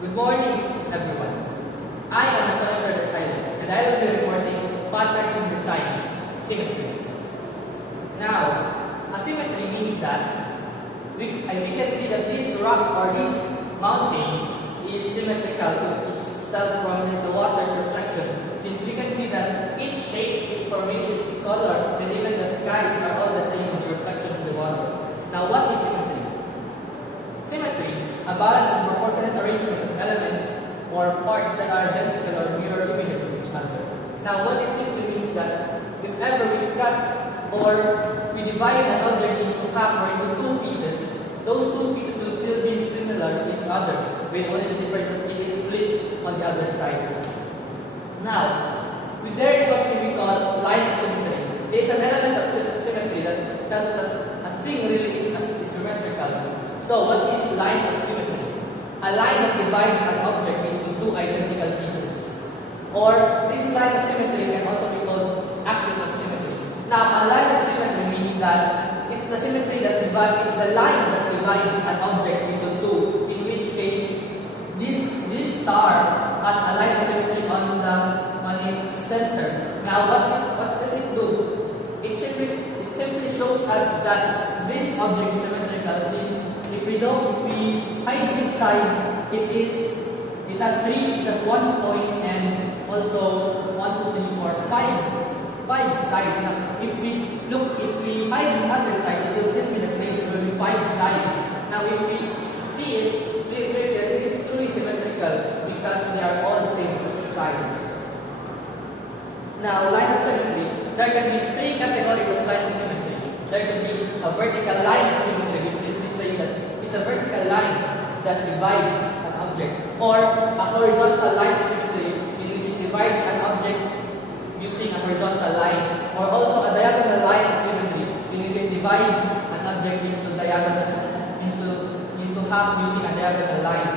Good morning, everyone. I am Antonio Style, and I will be reporting patterns in design, symmetry. Now, asymmetry means that we can see that this rock or this mountain is symmetrical to itself from the water's reflection, since we can see that its shape, its formation, its color, and even the skies are all the same with the reflection of the water. Now, what is symmetry? Symmetry, a balanced and proportionate arrangement of elements or parts that are identical or mirror images of each other. Now, what it simply means that if ever we cut or we divide an object into half or into two pieces, those two pieces will still be similar to each other, with only the difference that it is split on the other side. Now, there is something we call line of symmetry. It is an element of symmetry that tells us that a thing really is symmetrical. So, what is line of symmetry? A line that divides an object into two identical pieces. Or, this line of symmetry can also be called axis of symmetry. Now, a line of symmetry means that it's the symmetry that divides, it's the line that divides an object into two, in which case, this star has a line of symmetry on its center. Now, what does it do? It simply shows us that this object is symmetrical, since if we hide this side, it has 1 point and also 1, 2, 3, 4, 5 sides. Now, if we hide this other side, it will still be the same. It will be 5 sides. Now, if we see it, it is truly symmetrical because they are all the same each side. Now, line of symmetry, there can be 3 categories of line of symmetry. There can be a vertical line of symmetry, which simply says that it's a vertical line that divides an object, or a horizontal line of symmetry in which it divides an object using a horizontal line, or also a diagonal line of symmetry in which it divides an object into half using a diagonal line.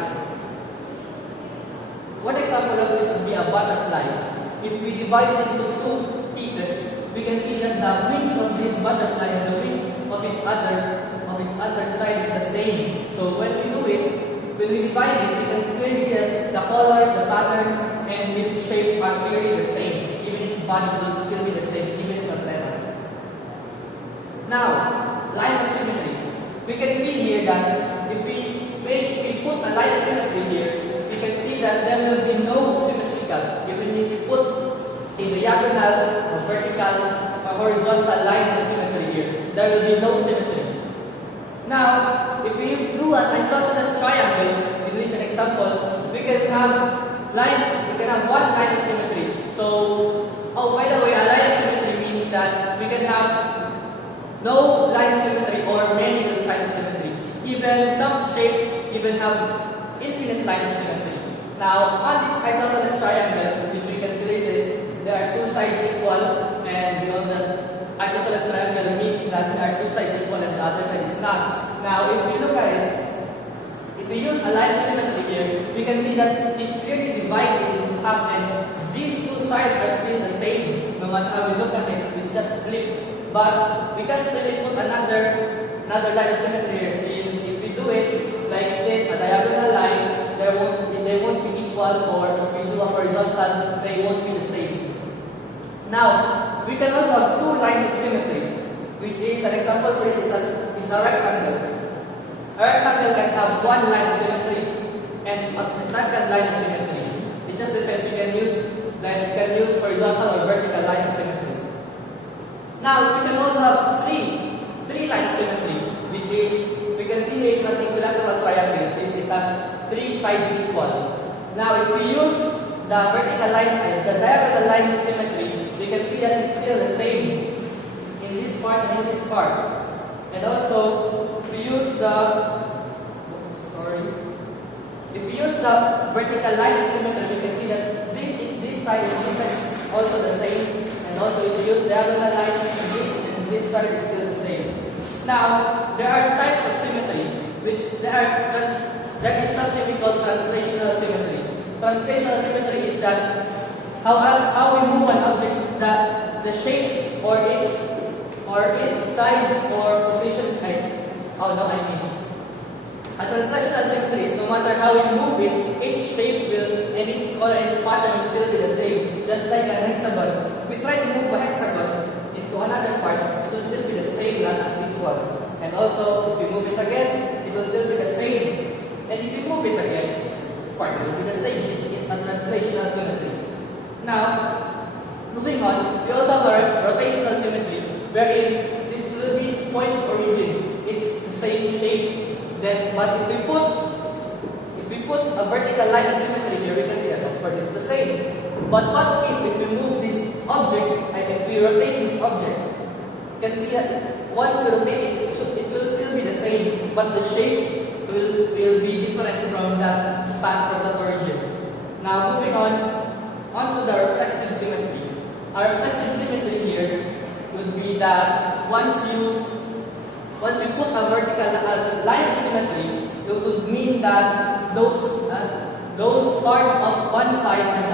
One example of this would be a butterfly. If we divide it into 2 pieces, we can see that the wings of this butterfly and the wings of its other side is the same. So when we divide it, we can clearly see that the colors, the patterns, and its shape are clearly the same. Even its body will still be the same, even its antenna. Now, line of symmetry. We can see here that if we put a line of symmetry here, we can see that there will be no symmetrical. Even if we put a diagonal, or vertical, or horizontal line of symmetry here, there will be no symmetry. Now, if we do an isosceles triangle, in which an example, we can have one line of symmetry. So, by the way, a line of symmetry means that we can have no line of symmetry or many lines of symmetry. Even some shapes even have infinite line of symmetry. Now, on this isosceles triangle, which we can clearly say there are 2 sides equal, and beyond that, isosceles triangle means that there are 2 sides equal and the other side is not. Now, if we look at it, if we use a line of symmetry here, we can see that it clearly divides it into half, and these 2 sides are still the same. No matter how we look at it, it's just flipped. But we can't really put another line of symmetry here, since if we do it like this, a diagonal line, they won't be equal, or if we do a horizontal, they won't be the same. Now, we can also have 2 lines of symmetry, which is an example for this is a rectangle. A rectangle can have 1 line of symmetry and a second line of symmetry. It just depends. You can use horizontal or vertical line of symmetry. Now, we can also have three line of symmetry, which is, we can see here it's an equilateral triangle since it has 3 sides equal. Now, if we use the vertical line and the diagonal line of symmetry, we can see that it's still the same in this part and in this part. And also, if we use the vertical line of symmetry, we can see that this side and this side is also the same. And also, if we use diagonal line, this side is still the same. Now, there are types of symmetry, which there is something we call translational symmetry. Translational symmetry is that how we move an object, that the shape or its size or position, A translational symmetry is no matter how you move it, its shape will, and its color and its pattern will still be the same, just like an hexagon. If we try to move a hexagon into another part, it will still be the same as this one. And also, if you move it again, it will still be the same. And if you move it again, of course, it will be the same since it's a translational symmetry. Now, moving on, we also have a rotational symmetry, wherein this will be its point of origin. It's the same shape. Then, but if we put a vertical line of symmetry here, we can see that of course it's the same. But what if we move this object and if we rotate this object, you can see that once we rotate it, it will still be the same, but the shape will be different from that path, from that origin. Now moving on to the reflexive symmetry. Our reflexive symmetry here would be that once you put a vertical line of symmetry, it would mean that those parts of one side and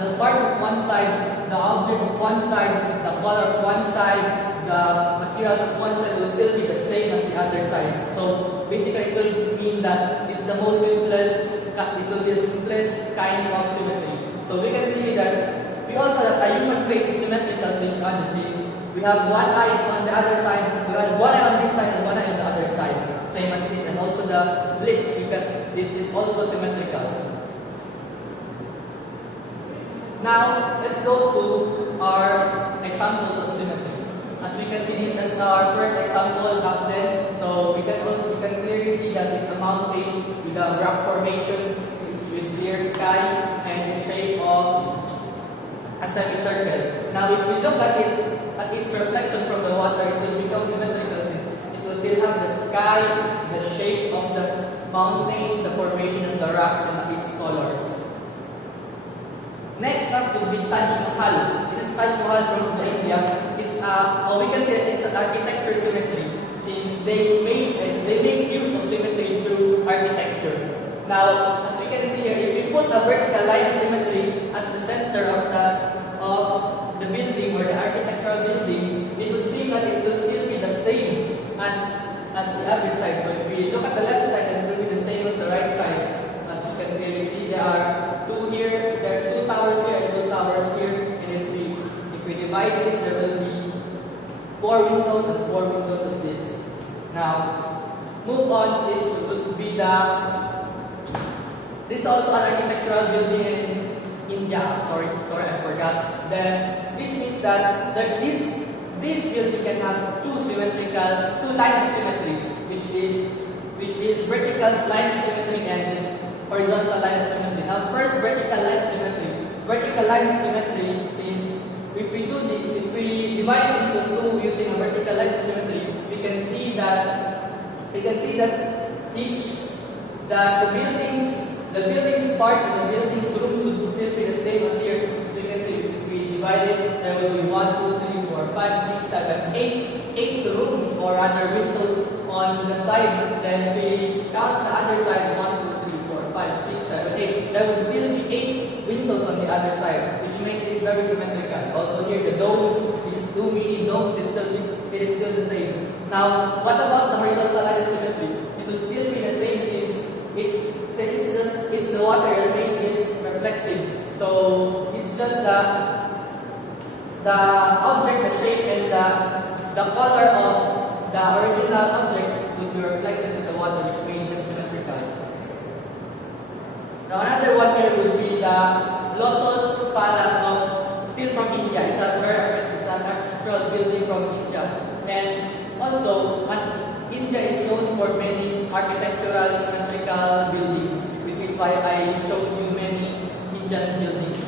the parts of one side, the object of one side, the color of one side, the materials of one side will still be the same as the other side. So basically, it will mean that it's the most simplest kind of symmetry. So we can see that we all know that a human face is symmetrical to each other. Since we have one eye on the other side, we have one eye on this side and one eye on the other side. Same as this, and also the blitz, it is also symmetrical. Now, let's go to our examples of symmetry. As we can see, this is our first example back then. So we can clearly see that it's a mountain with a rock formation, with clear sky, and the shape of a semicircle. Now, if we look at its reflection from the water, it will become symmetrical since it will still have the sky, the shape of the mountain, the formation of the rocks, and its colors. Next up will be Taj Mahal. This is Taj Mahal from India. It's we can say it's an architecture symmetry since they make use of symmetry through architecture. Now, as we can see here, if we put a vertical line of symmetry at the center of the building or the architectural building, it will seem that it will still be the same as the other side. So if we look at the left side, it will be the same as the right side. As you can clearly see, there are two towers here and two towers here. And if we divide this, there will be 4 windows and 4 windows of this. Now, move on. This would be this is also an architectural building in India. Sorry, I forgot. Then this means that this building can have two line of symmetries, which is vertical line of symmetry and horizontal line of symmetry. Now, first vertical line of symmetry. Vertical line of symmetry, since if we divide it into two using a vertical line of symmetry, we can see that the building's parts and the building's rooms would still be the same as here. So you can see if we divide it, there will be 1, 2, 3, 4, 5, 6, 7, 8 rooms or rather windows on the side. Then if we count the other side, 1, 2, 3, 4, 5, 6, 7, 8. There would still be 8 windows on the other side, which makes it very symmetrical. Also here the domes, these two mini domes, it is still the same. Now, what about the horizontal line of symmetry? It will still be the same since it's the water that made it reflective. So it's just the object, the shape, and the color of the original object would be reflected to the water, which made them symmetrical. Now another one here would be the Lotus Palace still from India. It's an architectural building from India, and also India is known for many architectural symmetrical buildings, which is why I showed you many Indian buildings.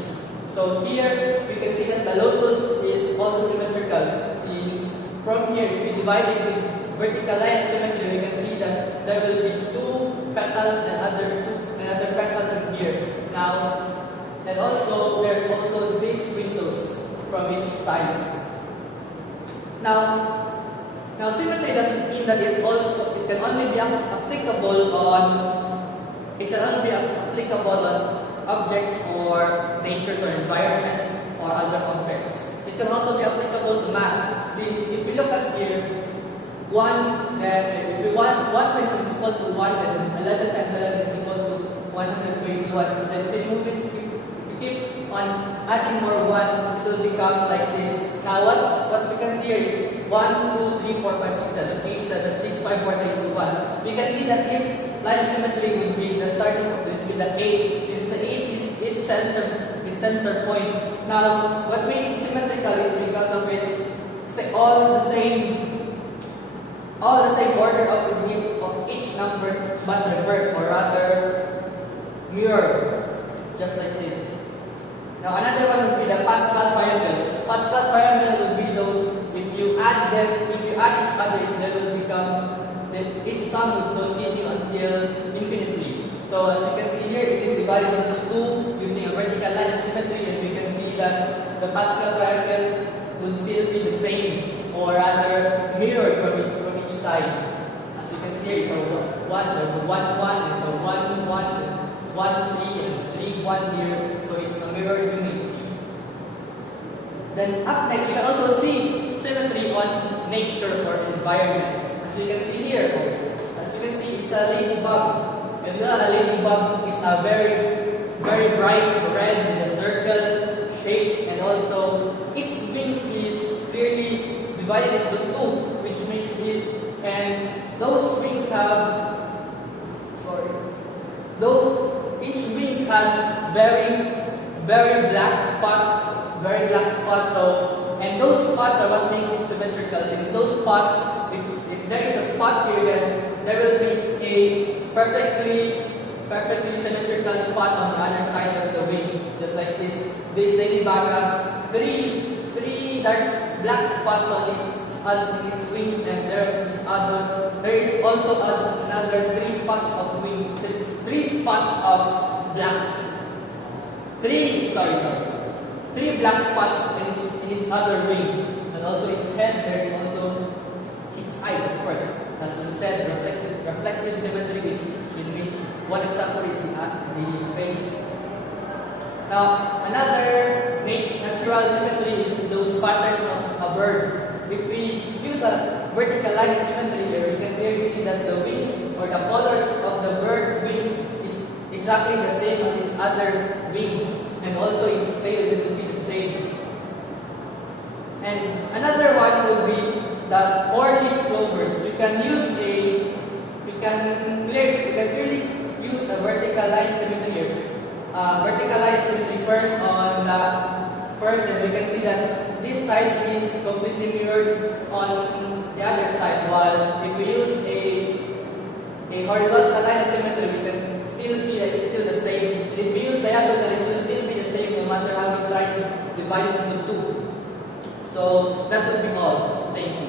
So here we can see that the lotus is also symmetrical, since from here if we divide it with vertical line of symmetry, we can see that there will be 2 petals and other petals in here. Now, and also there's also these windows from each side. Now symmetry doesn't mean that it can only be applicable on objects or natures or environment or other objects. It can also be applicable to math, since if we look at here, 1, then if we want 1 is equal to 1, then 11 times 11 is equal to 121. Then if we move it, if we keep on adding more 1, it will become like this. Now what we can see here is 1, 2, 3, 4, 5, 6, 7, 8, 7, 6, 5, 4, 3, 2, 1. We can see that its line of symmetry would be the starting point would be the 8, since the 8 is its center point. Now, what makes it symmetrical is because of its all the same order of each numbers, but reversed, or rather mirror, just like this. Now, another one would be the Pascal triangle. Pascal triangle would be those, if you add each other, they will become, then each sum will continue until infinitely. So as you can see here, it is divided into 2 using a vertical line of symmetry, and we can see that the Pascal triangle will still be the same, or rather mirrored from each side. As you can see here, it's a 1, so it's a 1, 1, it's a 1, 1, 1, 3, and 3, 1 here. So it's a mirror image. Then up next, you can also see symmetry on nature or environment. As you can see here, it's a ladybug. And a ladybug is a very, very bright red with a circle shape, and also its wings is clearly divided into 2, which makes it, and those wings have, each wings has very, very black spots, so, and those spots are what makes it symmetrical, since those spots, if there is a spot here, then there will be a perfectly symmetrical spot on the other side of the wings, just like this. This ladybug has three dark black spots on its wings, and there is also another 3 spots of wing, 3 spots of black. 3 black spots in its other wing, and also its head. There is also its eyes, of course. As we said, reflexive symmetry, in which one example is the face. Now, another natural symmetry is those patterns of a bird. If we use a vertical line of symmetry here, we can clearly see that the wings or the colors of the bird's wings is exactly the same as its other wings, and also its tail will be the same. And another one would be the 4-leaf clovers. We can clearly use a vertical line symmetry here. Vertical line symmetry first, and we can see that this side is completely mirrored on the other side, while if we use a horizontal line of symmetry, we can still see that it's still the same. And if we use diagonal, it will still be the same no matter how we try to divide it into 2. So that would be all. Thank you.